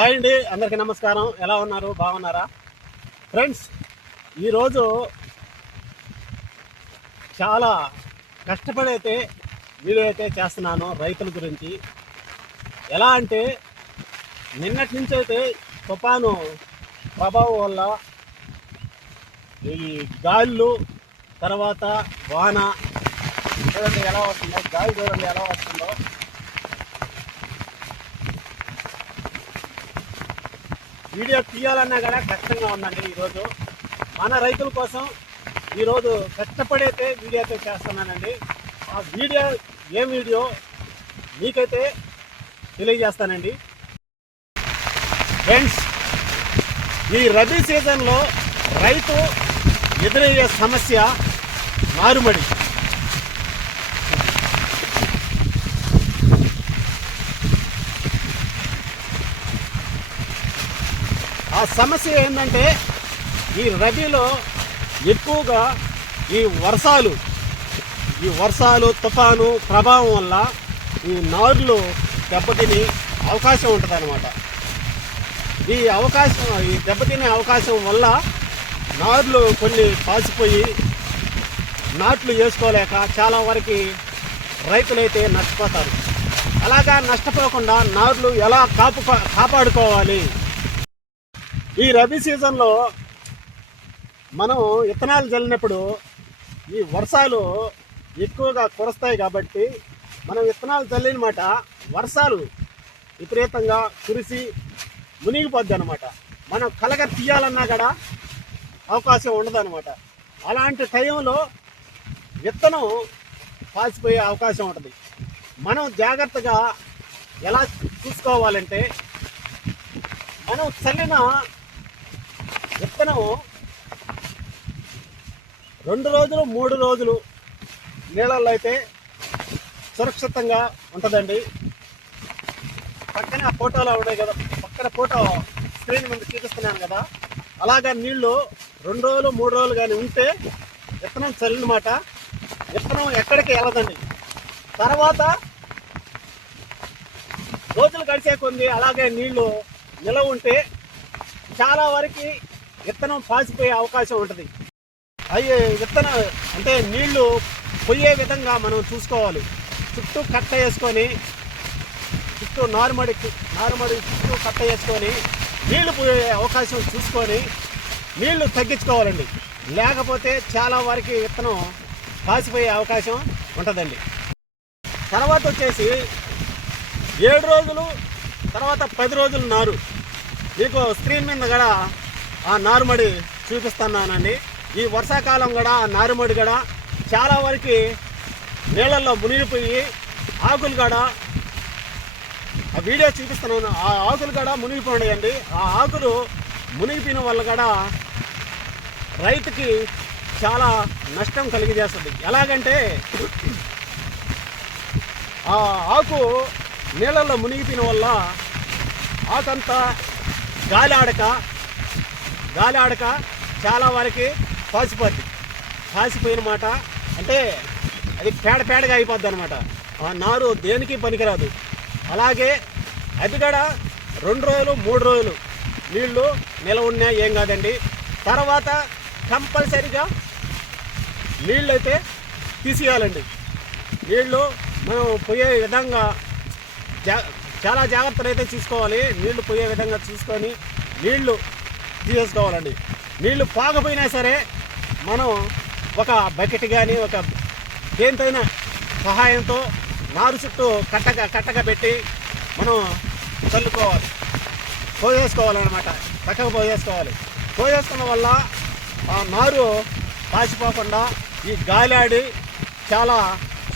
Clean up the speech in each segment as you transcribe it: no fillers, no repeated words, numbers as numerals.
Hi అండి, అందరికీ నమస్కారం. ఎలా ఉన్నారు? బాగున్నారా ఫ్రెండ్స్? ఈరోజు చాలా కష్టపడి అయితే వీడియో అయితే చేస్తున్నాను రైతుల గురించి. ఎలా అంటే నిన్నటి నుంచి అయితే తుఫాను ప్రభావం వల్ల ఈ గాలులు, తర్వాత వాన చూడండి ఎలా వస్తుందో, గాలి చూడండి ఎలా వస్తుందో. వీడియో తీయాలన్నా కూడా కష్టంగా ఉందండి. ఈరోజు మన రైతుల కోసం ఈరోజు కష్టపడైతే వీడియో అయితే చేస్తున్నానండి. ఆ వీడియో ఏ వీడియో మీకైతే తెలియజేస్తానండి. ఫ్రెండ్స్, ఈ రబీ సీజన్లో రైతు ఎదురయ్యే సమస్య నారుమడి. ఆ సమస్య ఏంటంటే ఈ రబీలో ఎక్కువగా ఈ వర్షాలు తుఫాను ప్రభావం వల్ల ఈ నారులు దెబ్బతిని అవకాశం ఉంటుంది అన్నమాట. ఈ దెబ్బతినే అవకాశం వల్ల నారులు కొన్ని పాసిపోయి నాట్లు వేసుకోలేక చాలా వరకు రైతులైతే నష్టపోతారు. అలాగా నష్టపోకుండా నారులు ఎలా కాపాడుకోవాలి? ఈ రబీ సీజన్లో మనం విత్తనాలు చల్లినప్పుడు ఈ వర్షాలు ఎక్కువగా కురుస్తాయి కాబట్టి మనం విత్తనాలు చల్లినమాట వర్షాలు విపరీతంగా కురిసి మునిగిపోద్ది అనమాట. మనం కలగ తీయాలన్నా కూడా అవకాశం ఉండదన్నమాట. అలాంటి టైంలో విత్తనం పాసిపోయే అవకాశం ఉంటుంది. మనం జాగ్రత్తగా ఎలా చూసుకోవాలంటే, మనం చల్లిన విత్తనం 2 రోజులు 3 రోజులు నీళ్ళల్లో అయితే సురక్షితంగా ఉంటుందండి. పక్కన ఫోటోలో ఉన్నాయి కదా, పక్కన ఫోటో స్క్రీన్ మీద చూపిస్తున్నాను కదా, అలాగా నీళ్ళు 2 రోజులు 3 రోజులు కానీ ఉంటే విత్తనం చల్లినమాట విత్తనం ఎక్కడికి వెళ్ళదండి. తర్వాత రోజులు గడిచే కొంది అలాగే నీళ్లు నిలవ ఉంటే చాలా వరకు విత్తనం పాసిపోయే అవకాశం ఉంటుంది. అవి విత్తనం అంటే నీళ్లు పోయే విధంగా మనం చూసుకోవాలి. చుట్టూ కట్ట వేసుకొని, చుట్టూ నారుమడి చుట్టూ కట్ట వేసుకొని నీళ్లు పోయే అవకాశం చూసుకొని నీళ్లు తగ్గించుకోవాలండి. లేకపోతే చాలా వరకు విత్తనం పాసిపోయే అవకాశం ఉంటుందండి. తర్వాత వచ్చేసి 7 రోజులు తర్వాత 10 రోజులు నారు, మీకు స్క్రీన్ మీద కూడా ఆ నారుమడి చూపిస్తున్నానండి. ఈ వర్షాకాలం కూడా ఆ నారుమడి కూడా చాలా వరకు నీళ్ళల్లో మునిగిపోయి ఆకులు కూడా ఆ వీడియో చూపిస్తున్నాను. ఆ ఆకులు కూడా మునిగిపోయాయండి. ఆ ఆకులు మునిగిపోయిన వల్ల కూడా రైతుకి చాలా నష్టం కలిగజేస్తుంది. ఎలాగంటే ఆ ఆకు నీళ్ళల్లో మునిగిపోయిన వల్ల ఆకంతా గాలి ఆడక చాలా వరకు పాసిపోయిన మాట. అంటే అది పేడగా అయిపోద్ది అనమాట. ఆ నారు దేనికి పనికిరాదు. అలాగే అది కూడా 2 రోజులు 3 రోజులు నీళ్లు నిలవ ఉన్నా ఏం కాదండి. తర్వాత కంపల్సరీగా నీళ్ళు అయితే తీసేయాలండి. నీళ్లు మనం పోయే విధంగా చాలా జాగ్రత్తలు అయితే చూసుకోవాలి. నీళ్లు పోయే విధంగా చూసుకొని నీళ్లు తీసేసుకోవాలండి. నీళ్లు పోకపోయినా సరే మనం ఒక బకెట్ కానీ ఒక దేనితోనైనా సహాయంతో నారు చుట్టూ కట్టగా పెట్టి మనం చల్లుకోవాలి, పోసేసుకోవాలన్నమాట. చక్కగా పోసేసుకోవడం వల్ల ఆ నారు పాసిపోకుండా ఈ గాలి చాలా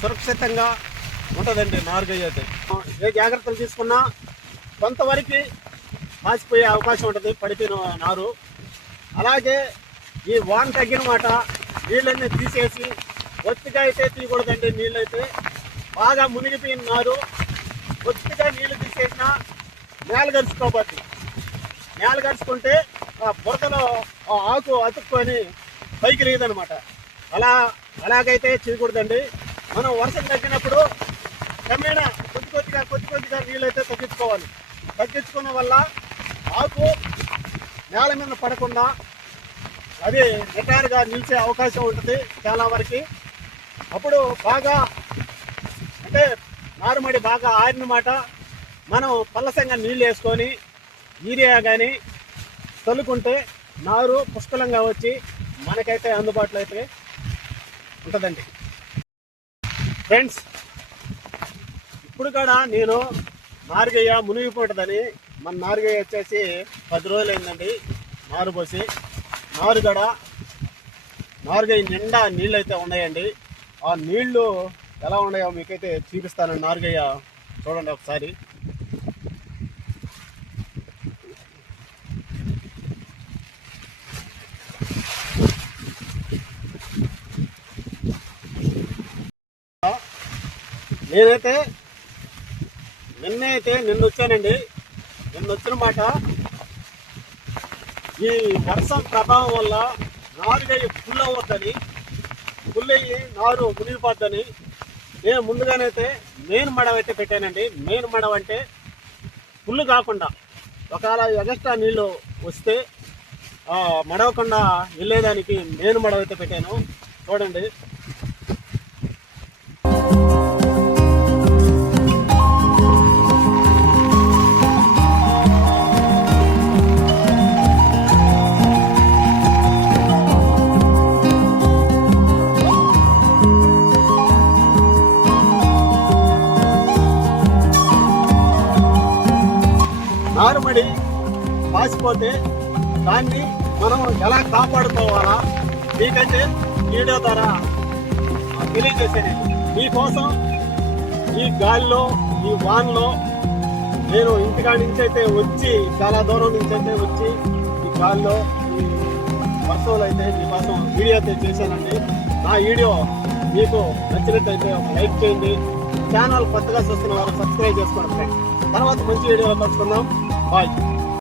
సురక్షితంగా ఉంటుందండి. నారుగయ్య అయితే ఏ జాగ్రత్తలు తీసుకున్నా కొంతవరకు పాసిపోయే అవకాశం ఉంటుంది పడిపోయిన నారు. అలాగే ఈ వాన తగ్గిన మాట నీళ్ళన్నీ తీసేసి ఒత్తిగా అయితే తీయకూడదండి. నీళ్ళైతే బాగా మునిగిపోయిన నారు ఒత్తిగా నీళ్లు తీసేసినా నేల గరుచుకుంటే ఆ బురదలో ఆ ఆకు అతుక్కొని పైకి లేదనమాట. అలాగైతే చేయకూడదండి. మనం వర్షం తగ్గినప్పుడు క్రమేణా కొద్ది కొద్దిగా నీళ్ళు అయితే తగ్గించుకోవాలి. తగ్గించుకోవడం వల్ల ఆకు నేల మీద పడకుండా అది రిటైర్గా నిలిచే అవకాశం ఉంటుంది చాలా వరకు. అప్పుడు బాగా అంటే నారుమడి బాగా ఆరినమాట మనం పల్లసంగా నీళ్ళు వేసుకొని యూరియా కానీ చల్లుకుంటే నారు పుష్కలంగా వచ్చి మనకైతే అందుబాటులో అయితే ఉంటుందండి. ఫ్రెండ్స్, ఇప్పుడు కూడా నేను నారుగయ్య మునిగిపోతుందని మన నారుగయ్య వచ్చేసి 10 రోజులు అయిందండి నారు పోసి. నారుగయ్య నిండా నీళ్ళు అయితే ఉన్నాయండి. ఆ నీళ్లు ఎలా ఉన్నాయో మీకైతే చూపిస్తానండి. నారుగయ్య చూడండి ఒకసారి. నేనైతే నిన్న వచ్చానండి. నిన్న వచ్చిన మాట ఈ వర్షం ప్రభావం వల్ల నారుగయ్య ఫుల్ అవ్వద్దని, ఫుల్ అయ్యి నారు మునిగిపోద్దని నేను ముందుగానైతే మెయిన్ మడవ అయితే పెట్టానండి. మెయిన్ మడవ అంటే ఫుల్ కాకుండా ఒకవేళ ఎగస్ట్రా నీళ్ళు వస్తే మడవకుండా వెళ్ళేదానికి మెయిన్ మడవ అయితే పెట్టాను. చూడండి. నారుమడి పాసిపోతే దాన్ని మనం ఎలా కాపాడుకోవాలా మీకైతే వీడియో ద్వారా తెలియజేసానండి. మీకోసం ఈ గాలిలో ఈ వాన్లో నేను ఇంటికాడి నుంచి అయితే వచ్చి చాలా దూరం నుంచి అయితే వచ్చి ఈ గాలిలో ఈ వర్షంలో అయితే మీకోసం వీడియో అయితే చేశానండి. నా వీడియో మీకు నచ్చినట్టయితే ఒక లైక్ చేయండి. ఛానల్ కొత్తగా చూస్తున్న వారు సబ్స్క్రైబ్ చేసుకోండి. తర్వాత మంచి వీడియోలో కలుసుకుందాం. బాయ్.